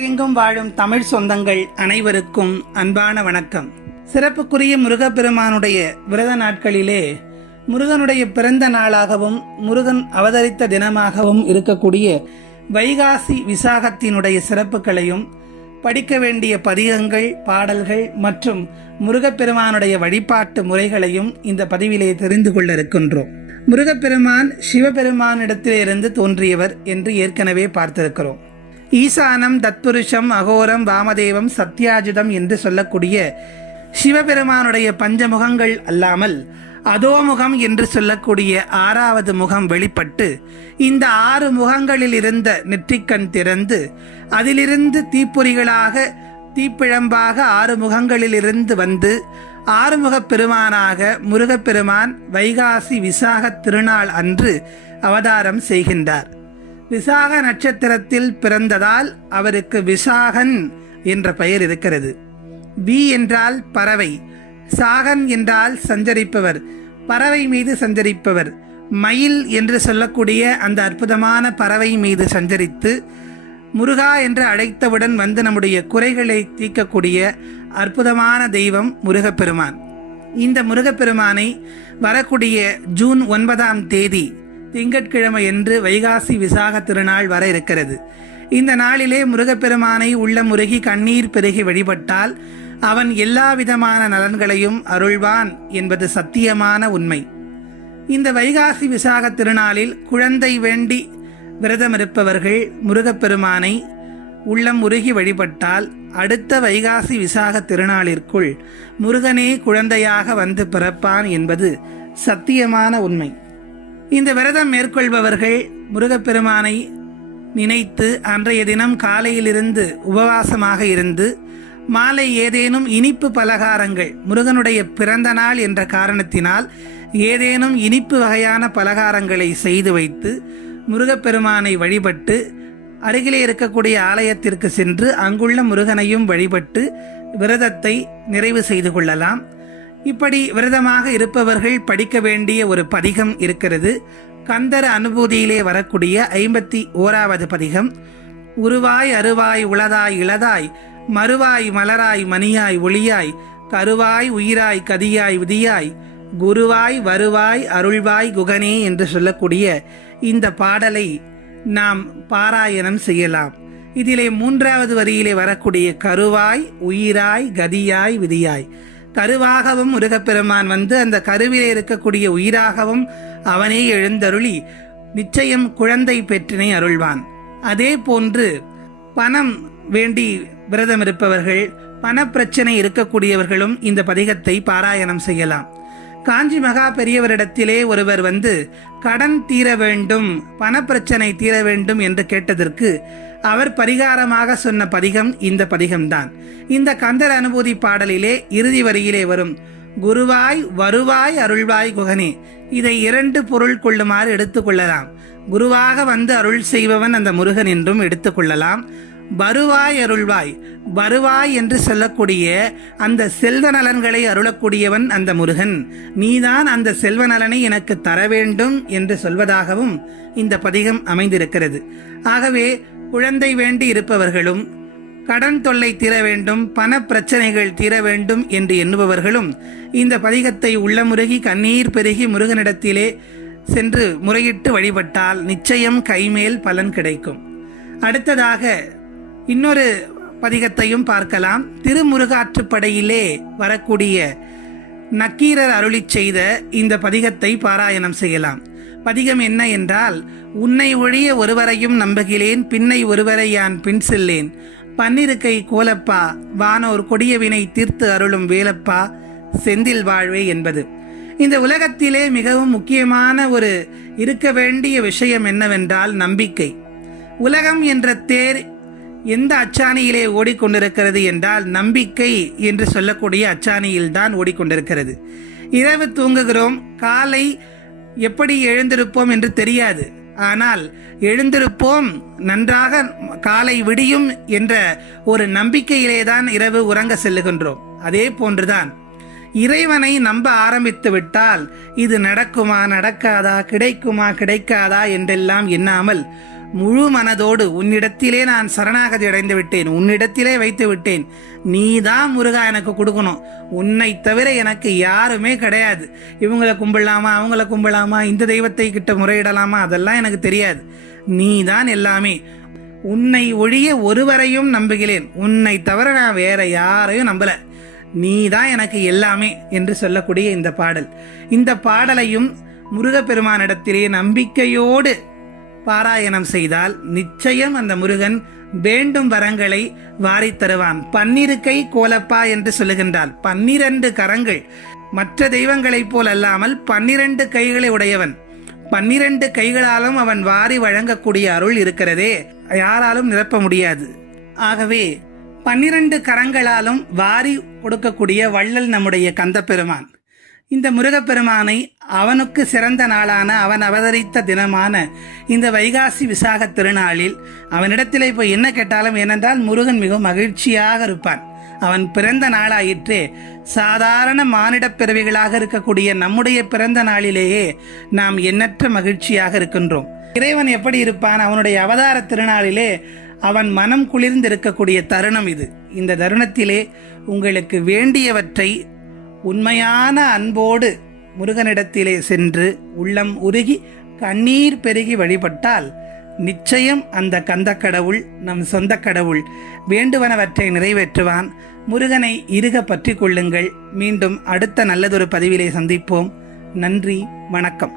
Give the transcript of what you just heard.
உலகெங்கும் வாழும் தமிழ் சொந்தங்கள் அனைவருக்கும் அன்பான வணக்கம். சிறப்புக்குரிய முருகப்பெருமானுடைய விரத நாட்களிலே முருகனுடைய பிறந்த நாளாகவும் முருகன் அவதரித்த தினமாகவும் இருக்கக்கூடிய வைகாசி விசாகத்தினுடைய சிறப்புகளையும், படிக்க வேண்டிய பதிகங்கள், பாடல்கள் மற்றும் முருகப்பெருமானுடைய வழிபாட்டு முறைகளையும் இந்த பதிவிலே தெரிந்து கொள்ள இருக்கின்றோம். முருகப்பெருமான் சிவபெருமானிடத்திலிருந்து தோன்றியவர் என்று ஏற்கனவே பார்த்திருக்கிறோம். ஈசானம், தத்புருஷம், அகோரம், வாமதேவம், சத்யாஜிதம் என்று சொல்லக்கூடிய சிவபெருமானுடைய பஞ்சமுகங்கள் அல்லாமல் அதோமுகம் என்று சொல்லக்கூடிய 6வது முகம் வெளிப்பட்டு இந்த 6 முகங்களில் இருந்த நெற்றிக்கண் திறந்து அதிலிருந்து தீப்பொறிகளாக தீப்பிழம்பாக 6 முகங்களில் இருந்து வந்து ஆறுமுகப் பெருமானாக முருகப்பெருமான் வைகாசி விசாக திருநாள் அன்று அவதாரம் செய்கின்றார். விசாக நட்சத்திரத்தில் பிறந்ததால் அவருக்கு விசாகன் என்ற பெயர் இருக்கிறது. வி என்றால் பறவை, சாகன் என்றால் சஞ்சரிப்பவர், பறவை மீது சஞ்சரிப்பவர். மயில் என்று சொல்லக்கூடிய அந்த அற்புதமான பறவை மீது சஞ்சரித்து முருகா என்று அழைத்தவுடன் வந்து நம்முடைய குறைகளை தீர்க்கக்கூடிய அற்புதமான தெய்வம் முருகப்பெருமான். இந்த முருகப்பெருமானை வரக்கூடிய ஜூன் 9ஆம் தேதி திங்கட்கிழமை என்று வைகாசி விசாக திருநாள் வர இருக்கிறது. இந்த நாளிலே முருகப்பெருமானை உள்ளமுருகி கண்ணீர் பெருகி வழிபட்டால் அவன் எல்லா விதமான நலன்களையும் அருள்வான் என்பது சத்தியமான உண்மை. இந்த வைகாசி விசாக திருநாளில் குழந்தை வேண்டி விரதம் இருப்பவர்கள் முருகப்பெருமானை உள்ளம் உருகி வழிபட்டால் அடுத்த வைகாசி விசாக திருநாளிற்குள் முருகனே குழந்தையாக வந்து பிறப்பான் என்பது சத்தியமான உண்மை. இந்த விரதம் மேற்கொள்பவர்கள் முருகப்பெருமானை நினைத்து அன்றைய தினம் காலையிலிருந்து உபவாசமாக இருந்து மாலை ஏதேனும் இனிப்பு பலகாரங்கள், முருகனுடைய பிறந்த நாள் என்ற காரணத்தினால் ஏதேனும் இனிப்பு வகையான பலகாரங்களை செய்து வைத்து முருகப்பெருமானை வழிபட்டு அருகிலே இருக்கக்கூடிய ஆலயத்திற்கு சென்று அங்குள்ள முருகனையும் வழிபட்டு விரதத்தை நிறைவு செய்து கொள்ளலாம். இப்படி விரதமாக இருப்பவர்கள் படிக்க வேண்டிய ஒரு பதிகம் இருக்கிறது. கந்தர் அனுபூதியிலே வரக்கூடிய 51வது பதிகம். உருவாய் அருவாய் உளதாய் இளதாய் மறுவாய் மலராய் மணியாய் ஒளியாய் கருவாய் உயிராய் கதியாய் விதியாய் குருவாய் வருவாய் அருள்வாய் குகனே என்று சொல்லக்கூடிய இந்த பாடலை நாம் பாராயணம் செய்யலாம். இதிலே 3வது வரியிலே வரக்கூடிய கருவாய் உயிராய் கதியாய் விதியாய், கருவாகவும் முருகப்பெருமான் வந்து அந்த கருவிலே இருக்கக்கூடிய உயிராகவும் அவனே எழுந்தருளி நிச்சயம் குழந்தை பெற்றினை அருள்வான். அதே போன்று பணம் வேண்டி விரதம் இருப்பவர்கள், பணப்பிரச்சனை இருக்கக்கூடியவர்களும் இந்த பதிகத்தை பாராயணம் செய்யலாம். காஞ்சி மகா பெரியவரிடத்திலே ஒருவர் வந்து கடன் தீர வேண்டும், பணப்பிரச்சனை தீர வேண்டும் என்று கேட்டதற்கு அவர் பரிகாரமாக சொன்ன பதிகம் இந்த பதிகம்தான். இந்த கந்தர் அனுபூதி பாடலிலே இறுதி வரியிலே வரும் குருவாய் வருவாய் அருள்வாய் குகனே, இதை 2 பொருள் கொள்ளுமாறு எடுத்துக்கொள்ளலாம். குருவாக வந்து அருள் செய்பவன் அந்த முருகன் என்றும் எடுத்துக்கொள்ளலாம். வருவாய் அருள்வாய், வருவாய் என்று சொல்லக்கூடிய அந்த செல்வ நலன்களை அருளக்கூடியவன் அந்த முருகன், நீதான் அந்த செல்வ நலனை எனக்கு தர வேண்டும் என்று சொல்வதாகவும் இந்த பதிகம் அமைந்திருக்கிறது. ஆகவே குழந்தை வேண்டி இருப்பவர்களும், கடன் தொல்லை தீர வேண்டும், பண பிரச்சனைகள் தீர வேண்டும் என்று எண்ணுபவர்களும் இந்த பதிகத்தை உள்ளமுருகி கண்ணீர் பெருகி முருகனிடத்திலே சென்று முறையிட்டு வழிபட்டால் நிச்சயம் கைமேல் பலன் கிடைக்கும். அடுத்ததாக இன்னொரு பதிகத்தையும் பார்க்கலாம். திருமுருகாற்றுப்படையிலே வரக்கூடிய நக்கீரர் அருளி செய்த இந்த பதிகத்தை பாராயணம் செய்யலாம். பதிகம் என்ன என்றால், உன்னை ஒழிய ஒருவரையும் நம்புகிறேன், பின்னை ஒருவரை யான் பின் செல்லேன், பன்னிருக்கை கோலப்பா வானோர் கொடியவினை தீர்த்து அருளும் வேலப்பா செந்தில் வாழ்வே என்பது. இந்த உலகத்திலே மிகவும் முக்கியமான ஒரு இருக்க வேண்டிய விஷயம் என்னவென்றால் நம்பிக்கை. உலகம் என்ற தேர் எந்த அச்சாணியிலே ஓடிக்கொண்டிருக்கிறது என்றால் நம்பிக்கை என்று சொல்லக்கூடிய அச்சாணியில் தான் ஓடிக்கொண்டிருக்கிறது. இரவு தூங்குகிறோம், காலை எப்படி எழுந்திருப்போம் என்று தெரியாது, ஆனால் எழுந்திருப்போம், நன்றாக காலை விடியும் என்ற ஒரு நம்பிக்கையிலே தான் இரவு உறங்க செல்லுகின்றோம். அதே போன்றுதான் இறைவனை நம்ப ஆரம்பித்து விட்டால் இது நடக்குமா நடக்காதா, கிடைக்குமா கிடைக்காதா என்றெல்லாம் எண்ணாமல் முழு மனதோடு உன்னிடத்திலே நான் சரணாகதி அடைந்து விட்டேன், உன்னிடத்திலே வைத்து விட்டேன், நீதான் முருகா எனக்கு கொடுக்கணும், உன்னை தவிர எனக்கு யாருமே கிடையாது, இவங்களை கும்பிடலாமா அவங்கள கும்பிடலாமா இந்த தெய்வத்தை கிட்ட முறையிடலாமா அதெல்லாம் எனக்கு தெரியாது, நீதான் எல்லாமே, உன்னை ஒழிய ஒருவரையும் நம்புகிறேன், உன்னை தவிர நான் வேற யாரையும் நம்பல, நீதான் எனக்கு எல்லாமே என்று சொல்லக்கூடிய இந்த பாடல். இந்த பாடலையும் முருகப்பெருமானிடத்திலே நம்பிக்கையோடு பாராயணம் செய்தால் நிச்சயம் அந்த முருகன் வேண்டும் வரங்களை வாரி தருவான். 12 கை கோலப்பா என்று சொல்லுகின்றால் 12 கரங்கள், மற்ற தெய்வங்களைப் போல் அல்லாமல் 12 கைகளை உடையவன், 12 கைகளாலும் அவன் வாரி வழங்கக்கூடிய அருள் இருக்கிறதே, யாராலும் நிரப்ப முடியாது. ஆகவே 12 கரங்களாலும் வாரி கொடுக்கக்கூடிய வள்ளல் நம்முடைய கந்தப்பெருமான். இந்த முருகப்பெருமானை அவனுக்கு சிறந்த நாளான அவன் அவதரித்த தினமான இந்த வைகாசி விசாக திருநாளில் அவனிடத்தில் இப்போ என்ன கேட்டாலும், ஏனென்றால் முருகன் மிகவும் மகிழ்ச்சியாக இருப்பான். அவன் பிறந்த நாளாயிற்றே. சாதாரண மானிட பிறவிகளாக இருக்கக்கூடிய நம்முடைய பிறந்த நாளிலேயே நாம் எண்ணற்ற மகிழ்ச்சியாக இருக்கின்றோம். இறைவன் எப்படி இருப்பான்? அவனுடைய அவதார திருநாளிலே அவன் மனம் குளிர்ந்து இருக்கக்கூடிய தருணம் இது. இந்த தருணத்திலே உங்களுக்கு வேண்டியவற்றை உண்மையான அன்போடு முருகனிடத்திலே சென்று உள்ளம் உருகி கண்ணீர் பெருகி வழிபட்டால் நிச்சயம் அந்த கந்த கடவுள், நம் சொந்த கடவுள், வேண்டுவனவற்றை நிறைவேற்றுவான். முருகனை இறுக பற்றி கொள்ளுங்கள். மீண்டும் அடுத்த நல்லதொரு பதிவிலே சந்திப்போம். நன்றி, வணக்கம்.